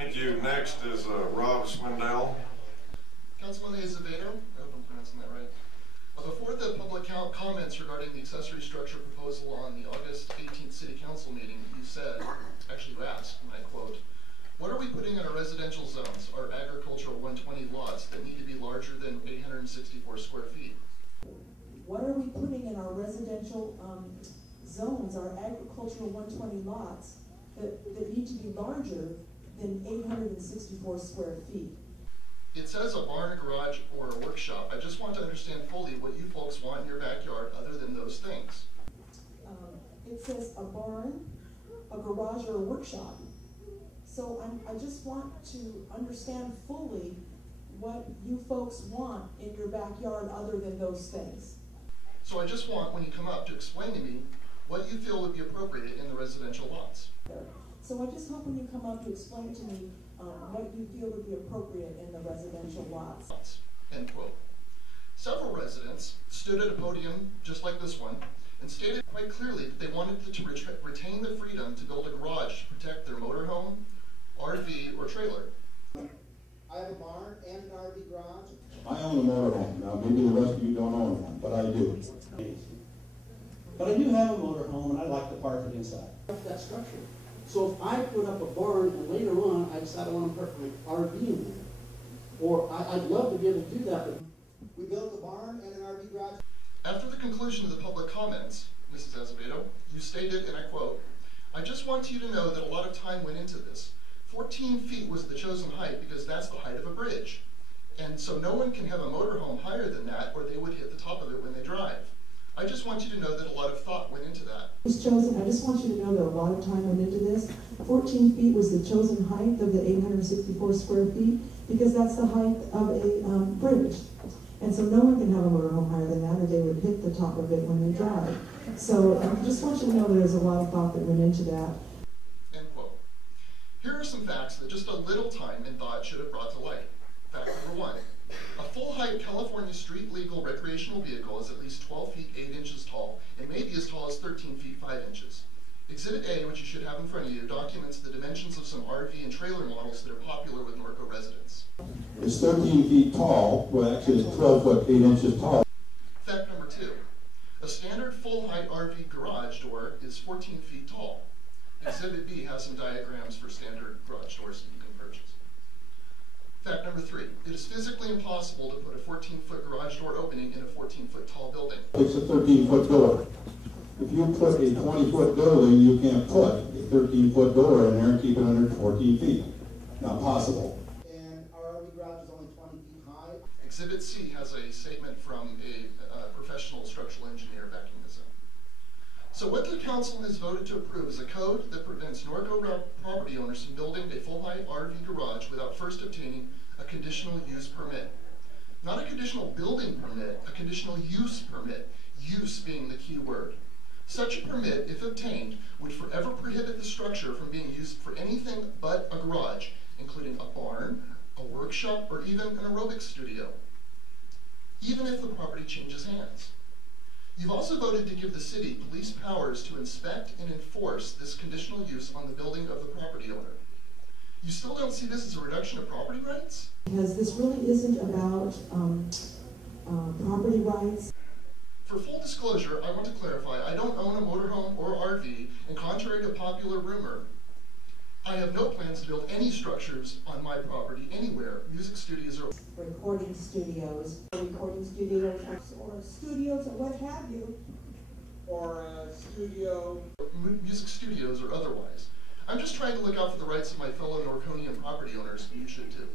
Thank you. Next is Rob Swindell. Councilman Azevedo, I hope I'm pronouncing that right. Before the public comments regarding the accessory structure proposal on the August 18th City Council meeting, you said, actually you asked, and I quote, "What are we putting in our residential zones, our agricultural 120 lots that need to be larger than 864 square feet?" What are we putting in our residential zones, our agricultural 120 lots that need to be larger than 864 square feet? It says a barn, a garage, or a workshop. I just want to understand fully what you folks want in your backyard other than those things. It says a barn, a garage, or a workshop. So I just want to understand fully what you folks want in your backyard other than those things. So I just want, when you come up, to explain to me what you feel would be appropriate in the residential lots. So I just hope when you come up to explain to me what you feel would be appropriate in the residential lots. End quote. Several residents stood at a podium just like this one and stated quite clearly that they wanted to retain the freedom to build a garage to protect their motorhome, RV, or trailer. I have a barn and an RV garage. I own a motorhome. Now, maybe the rest of you don't own one, but I do. But I do have a motorhome, and I like to park it inside. That structure. So if I put up a barn and later on I decide I want to park my RV in there, or I'd love to be able to do that, but we built a barn and an RV garage. After the conclusion of the public comments, Mrs. Azevedo, you stated, and I quote, "I just want you to know that a lot of time went into this. 14 feet was the chosen height because that's the height of a bridge. And so no one can have a motorhome higher than that or they would hit the top of it when they drive. I just want you to know that a lot of thought went into that." It was chosen. I just want you to know that a lot of time went into this. 14 feet was the chosen height of the 864 square feet because that's the height of a bridge. And so no one can have a motorhome higher than that or they would hit the top of it when they drive. So I just want you to know that there's a lot of thought that went into that. End quote. Here are some facts that just a little time and thought should have brought to light. Fact number 1. A full-height California street-legal recreational vehicle is at least 12 feet 8 inches tall and may be as tall as 13 feet 5 inches. Exhibit A, which you should have in front of you, documents the dimensions of some RV and trailer models that are popular with Norco residents. It's 13 feet tall. Well, actually, it's 12 foot 8 inches tall. Fact number 2. A standard full-height RV garage door is 14 feet tall. Exhibit B has some diagrams for standard garage doors that you can purchase. Fact number 3. It is physically impossible to put a 14-foot garage door opening in a 14-foot tall building. It's a 13-foot door. If you put a 20-foot building, you can't put a 13-foot door in there and keep it under 14 feet. Not possible. And our RV garage is only 20 feet high. Exhibit C has a statement from a professional structural engineer backing this up. So what the council has voted to approve is a code that prevents Norco property owners from building a full-height RV garage without first obtaining a conditional use permit. Not a conditional building permit, a conditional use permit, use being the key word. Such a permit, if obtained, would forever prohibit the structure from being used for anything but a garage, including a barn, a workshop, or even an aerobics studio, even if the property changes hands. You've also voted to give the city police powers to inspect and enforce this conditional use on the building of the property owner. You still don't see this as a reduction of property rights? Because this really isn't about property rights. For full disclosure, I want to clarify, I don't own a motorhome or RV, and contrary to popular rumor, I have no plans to build any structures on my property anywhere, music studios or Recording studios or studios or what have you. Or a studio. music studios or otherwise. I'm just trying to look out for the rights of my fellow Norconian property owners, and you should too.